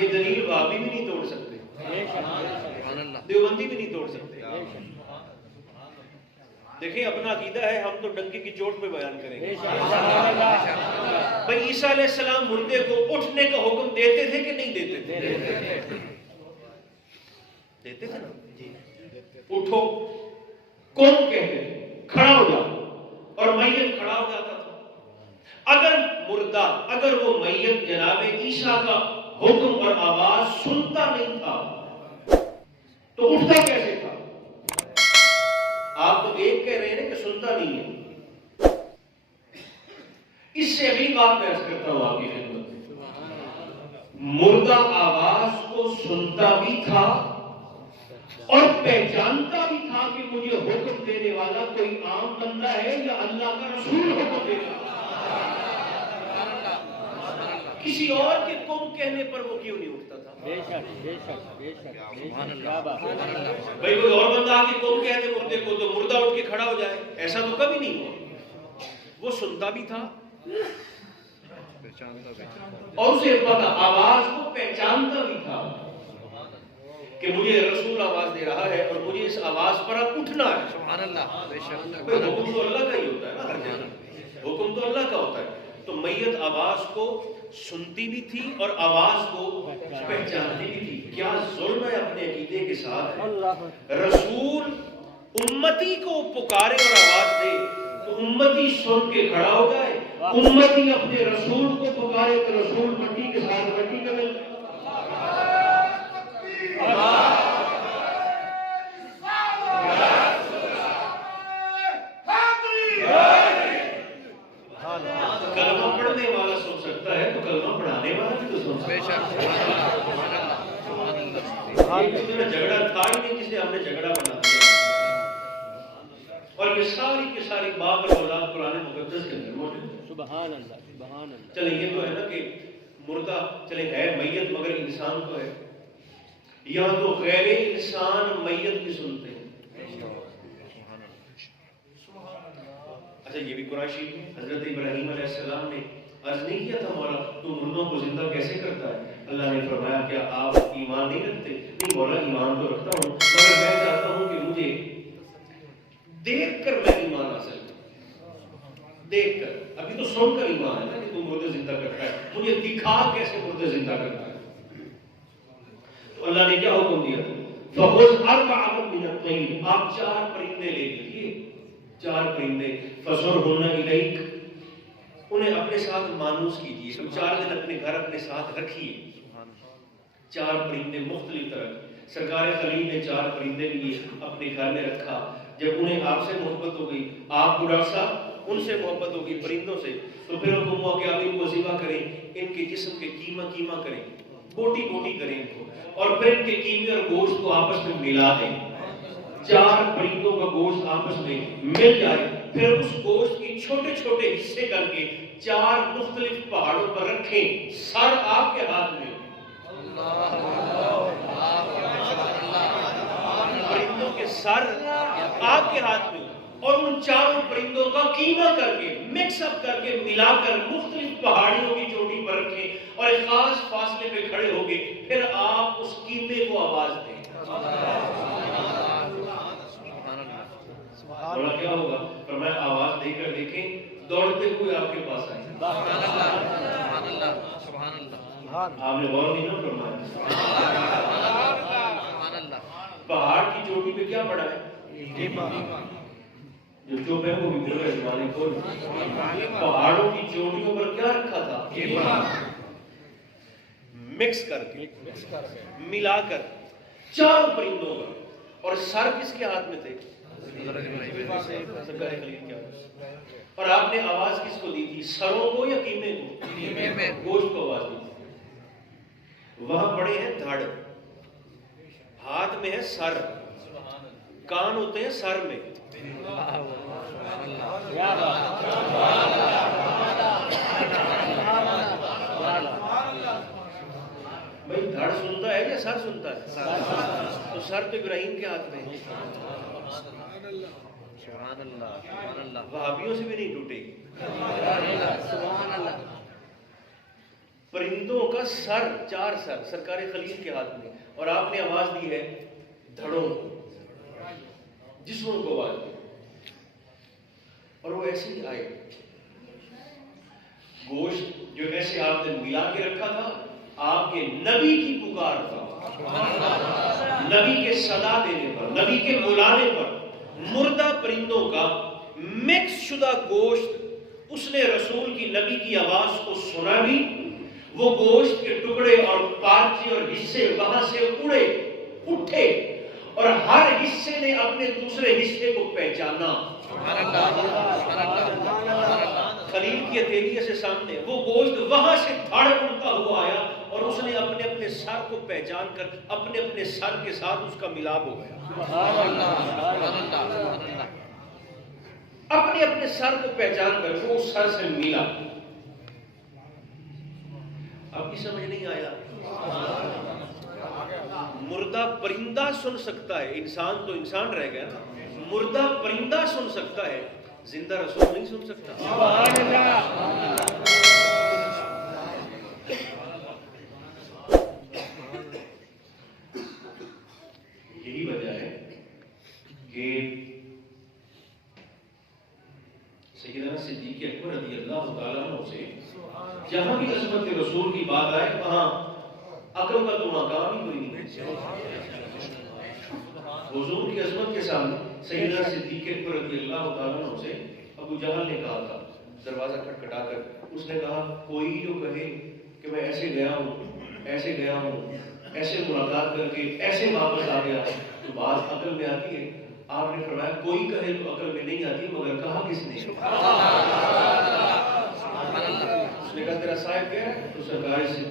یہ دلیل وہابی بھی نہیں توڑ سکتے، دیوبندی بھی نہیں توڑ سکتے۔ دیکھیں اپنا عقیدہ ہے، ہم تو ڈنکی کی چوٹ پہ بیان کریں گے۔ بھائی عیسیٰ علیہ السلام مردے کو اٹھنے کا حکم دیتے تھے کہ نہیں دیتے تھے؟ دیتے تھے نا، اٹھو، کون کہتے تھے کھڑا ہو جا، اور میت کھڑا ہو جاتا تھا۔ اگر مردہ، اگر وہ میت جناب عیسیٰ کا حکم اور آواز سنتا نہیں تھا تو اٹھتا کیسے تھا؟ آپ تو ایک کہہ رہے ہیں کہ سنتا نہیں ہے، اس سے اگلی بات میں عرض کرتا ہوں آپ کی خدمت میں، مردہ آواز کو سنتا بھی تھا اور پہچانتا بھی تھا کہ مجھے حکم دینے والا کوئی عام بندہ ہے یا اللہ کا رسول حکم دے رہا ہے۔ کسی اور کے کم کہنے پر وہ کیوں نہیں اٹھتا تھا؟ بھائی کوئی اور بندہ آ کے کم کہہ دے مردے کو تو مردہ اٹھ کے کھڑا ہو جائے، ایسا تو کبھی نہیں ہوا۔ وہ سنتا بھی تھا اور اسے پتا، آواز کو پہچانتا بھی تھا کہ مجھے رسول آواز دے رہا ہے اور مجھے اس آواز پر اب اٹھنا ہے۔ سبحان اللہ۔ حکم تو اللہ کا ہی ہوتا ہے نا، حکم تو اللہ کا ہوتا ہے۔ تو میت آواز کو سنتی بھی تھی اور آواز کو پہچانتی بھی تھی۔ کیا ظلم ہے اپنے عقیدے کے ساتھ؟ رسول امتی کو پکارے اور آواز دے تو امتی سن کے کھڑا ہو جائے، امتی اپنے رسول کو پکارے تو رسول مٹی کے ساتھ مٹی کا مل جائے۔ کلمہ پڑھنے والا سن سکتا ہے تو کلمہ پڑھانے والا بھی تو سن سکتا ہے۔ جھگڑا تھا ہی نہیں، جسے ہم نے جھگڑا بنا دیا۔ اور یہ ساری کی ساری باب اولاد قرآن مقدس کے اندر موجود ہے۔ سبحان اللہ، سبحان اللہ۔ چلیں یہ تو ہے نا کہ مردہ چلیں ہے میت مگر انسان تو ہے، یہاں تو غیر انسان میت بھی سنتے ہیں۔ اچھا یہ بھی قرآن شریف میں حضرت ابراہیم علیہ السلام نے عرض نہیں کیا تھا مولا تو مردوں کو زندہ کیسے کرتا ہے؟ اللہ نے فرمایا کیا آپ ایمان نہیں رکھتے؟ نہیں مولا ایمان تو رکھتا ہوں، مگر میں چاہتا ہوں کہ مجھے دیکھ کر میں ایمان حاصل کروں۔ دیکھ کر، ابھی تو سن کر ایمان ہے نا کہ تم مردے زندہ کرتا ہے، مجھے دکھا کیسے مردے زندہ کرتا ہے۔ تو اللہ نے کیا حکم دیا؟ فَخُذْ أَرْبَعَةً مِنَ الطَّيْرِ، آپ 4 پرندے لے لیجیے، 4 پرندے، فَصُرْهُنَّ إِلَيْكَ، انہیں اپنے ساتھ مانوس کیجیے، 4 دن اپنے گھر اپنے ساتھ رکھیے۔ 4 پرندے مختلف طرح، سرکار خلیل نے 4 پرندے لیے اپنے گھر میں رکھا۔ جب انہیں آپ سے محبت ہو گئی، آپ کو ڈاکٹر صاحب ان سے محبت ہو گئی پرندوں سے، تو پھر حکم ہوا کہ آپ ان کو ذبح کریں، ان کے جسم کے کیما کریں، بوٹی بوٹی کریں ان کو، اور پھر ان کے کیمے اور گوشت کو آپس میں ملا دیں۔ 4 پرندوں کا گوشت آپس میں مل جائے، پھر اس گوشت کی چھوٹے چھوٹے حصے کر کے 4 مختلف پہاڑوں پر رکھیں، سر آپ کے ہاتھ میں، پرندوں کے سر آپ کے ہاتھ میں، اور ان 4 پرندوں کا کیما کر کے مکس اپ کر کے ملا کر مختلف پہاڑیوں کی چوٹی پر رکھیں اور ایک خاص فاصلے پہ کھڑے ہو گے، پھر آپ اس کیمے کو آواز دیں۔ بولا کیا ہوگا؟ فرمایا آواز دے کر دیکھیں، دوڑتے ہوئے آپ کے پاس آئیں۔ آپ نے غور نہیں نہ فرمایا؟ پہاڑ کی چوٹی پہ کیا پڑا ہے؟ جو چوپ ہے وہ بھی بول رہے زبانیں کھول۔ پہاڑوں کی چوٹیوں پر کیا رکھا تھا؟ مکس کر کے، ملا کر 4 پرندوں کا، اور سر کس کے ہاتھ میں تھے؟ اور آپ نے آواز کس کو دی تھی؟ سروں کو یا کیمے کو؟ گوشت کو آواز دی تھی۔ وہاں پڑے ہیں دھڑ، ہاتھ میں ہے سر، کان ہوتے ہیں سر میں۔ بھائی دھڑ سنتا ہے یا سر سنتا ہے؟ تو سر تو ابراہیم کے ہاتھ میں ہے۔ وہابیوں سے بھی نہیں ٹوٹے گی۔ پرندوں کا سر، 4 سر سرکار خلیل کے ہاتھ میں، اور آپ نے آواز دی ہے دھڑوں، جسموں کو آواز دی، اور وہ ایسے ہی آئے۔ گوشت جو ایسے آپ نے ملا کے رکھا تھا، آپ کے نبی کی پکار تھا، نبی کے صدا دینے پر، نبی کے بلانے پر مردہ پرندوں کا مکس شدہ گوشت، اس نے رسول کی، نبی کی آواز کو سنا بھی، وہ گوشت کے ٹکڑے اور پارچے اور حصے وہاں سے اڑے اٹھے، اور ہر حصے نے اپنے دوسرے حصے کو پہچانا۔ خلیل کی ہتھیلی سے سامنے وہ گوشت وہاں سے دھڑ اڑتا ہوا آیا، اور اس نے اپنے اپنے سر کو پہچان کر اپنے اپنے سر کے ساتھ اس کا ملاپ ہو گیا۔ اپنے اپنے سر کو پہچان کر وہ اس سر سے ملا۔ اب کی سمجھ نہیں آیا؟ مردہ پرندہ سن سکتا ہے، انسان تو انسان رہ گیا نا، مردہ پرندہ سن سکتا ہے، زندہ رسول نہیں سن سکتا۔ یہی وجہ ہے کہ سیدنا صدیق اکبر رضی اللہ تعالیٰ عنہ سے جہاں بھی عظمت رسول کی بات آئے وہاں عقل کا تو مقام ہی کوئی نہیں۔ حضور کی عظمت کے سامنے سیدنا صدیق اکبر رضی اللہ تعالیٰ عنہ سے ابو جہل نے کہا تھا، دروازہ کھٹکھٹا کر اس نے کہا، کوئی جو کہے کہ میں ایسے گیا ہوں، ایسے گیا ہوں، ایسے ملاقات کر کے ایسے واپس آ گیا، تو بات عقل میں آتی ہے؟ آپ نے فرمایا کوئی کہے تو عقل میں نہیں آتی، مگر کہا کس نے؟ اس نے کہا تیرا صاحب کیا ہے؟ تو سرکار سے